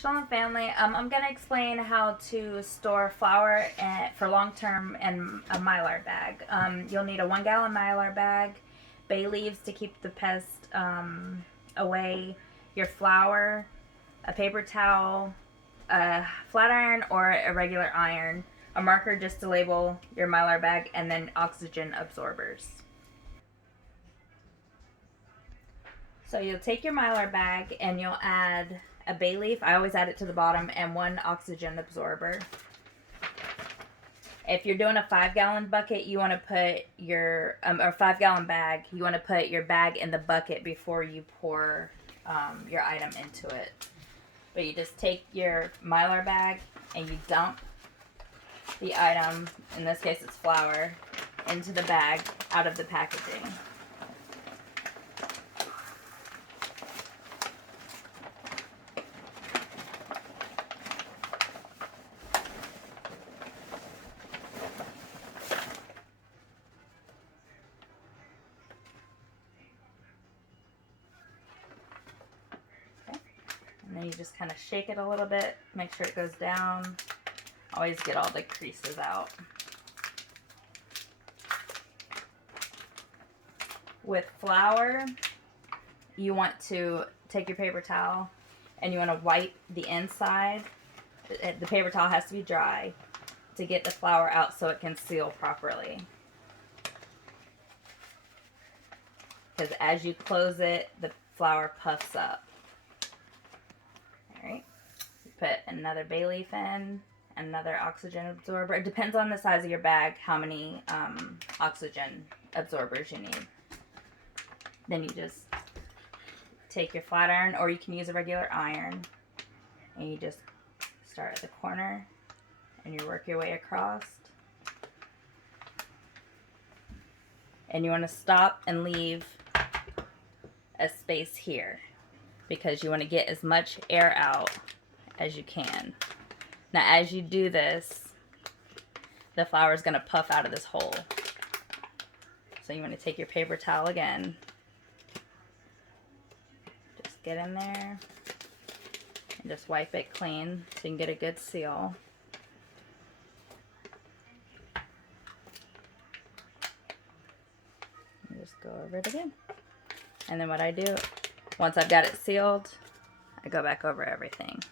Shalom Family. I'm going to explain how to store flour for long term in a Mylar bag. You'll need a 1 gallon Mylar bag, bay leaves to keep the pest away, your flour, a paper towel, a flat iron or a regular iron, a marker just to label your Mylar bag, and then oxygen absorbers. So you'll take your Mylar bag and you'll add a bay leaf. I always add it to the bottom, and 1 oxygen absorber. If you're doing a 5-gallon bucket, you want to put your or 5-gallon bag, you want to put your bag in the bucket before you pour your item into it. But you just take your Mylar bag and you dump the item, in this case it's flour, into the bag out of the packaging. And then you just kind of shake it a little bit, make sure it goes down. Always get all the creases out. With flour, you want to take your paper towel and you want to wipe the inside. The paper towel has to be dry to get the flour out so it can seal properly. Because as you close it, the flour puffs up. Alright, put another bay leaf in, another oxygen absorber. It depends on the size of your bag how many oxygen absorbers you need. Then you just take your flat iron, or you can use a regular iron, and you just start at the corner and you work your way across. And you want to stop and leave a space here, because you want to get as much air out as you can. Now as you do this, the flour is going to puff out of this hole. So you want to take your paper towel again, just get in there and just wipe it clean so you can get a good seal. And just go over it again. And then what I do, once I've got it sealed, I go back over everything.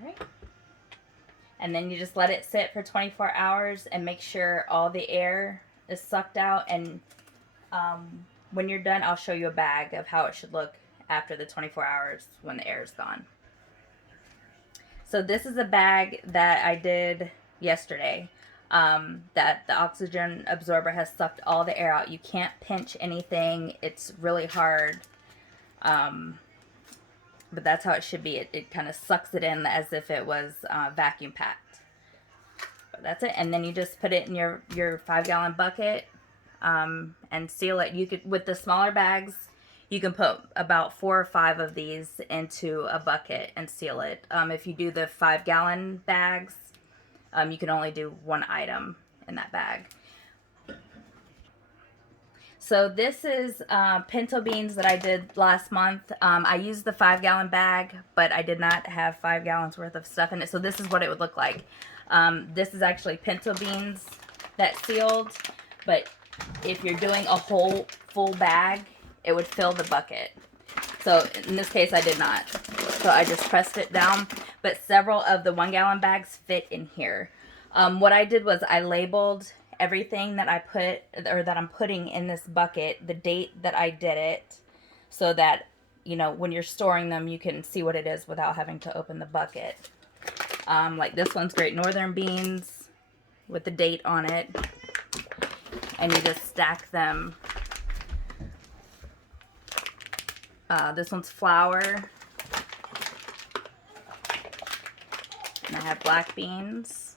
Alright. And then you just let it sit for 24 hours and make sure all the air is sucked out. And when you're done, I'll show you a bag of how it should look after the 24 hours when the air is gone. So this is a bag that I did yesterday, that the oxygen absorber has sucked all the air out. You can't pinch anything. It's really hard, but that's how it should be. It kind of sucks it in as if it was vacuum packed. But that's it. And then you just put it in your 5-gallon bucket and seal it. You could, with the smaller bags, you can put about 4 or 5 of these into a bucket and seal it. If you do the 5-gallon bags, you can only do 1 item in that bag. So this is pinto beans that I did last month. I used the 5-gallon bag, but I did not have 5 gallons worth of stuff in it. So this is what it would look like. This is actually pinto beans that sealed, but if you're doing a whole full bag, it would fill the bucket. So in this case I did not. So I just pressed it down, but several of the 1-gallon bags fit in here. What I did was I labeled everything that I put, or that I'm putting in this bucket, the date that I did it, so that, you know, when you're storing them you can see what it is without having to open the bucket. Like this one's Great Northern beans with the date on it, and you just stack them. This one's flour, and I have black beans.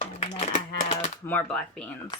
And then I more black beans.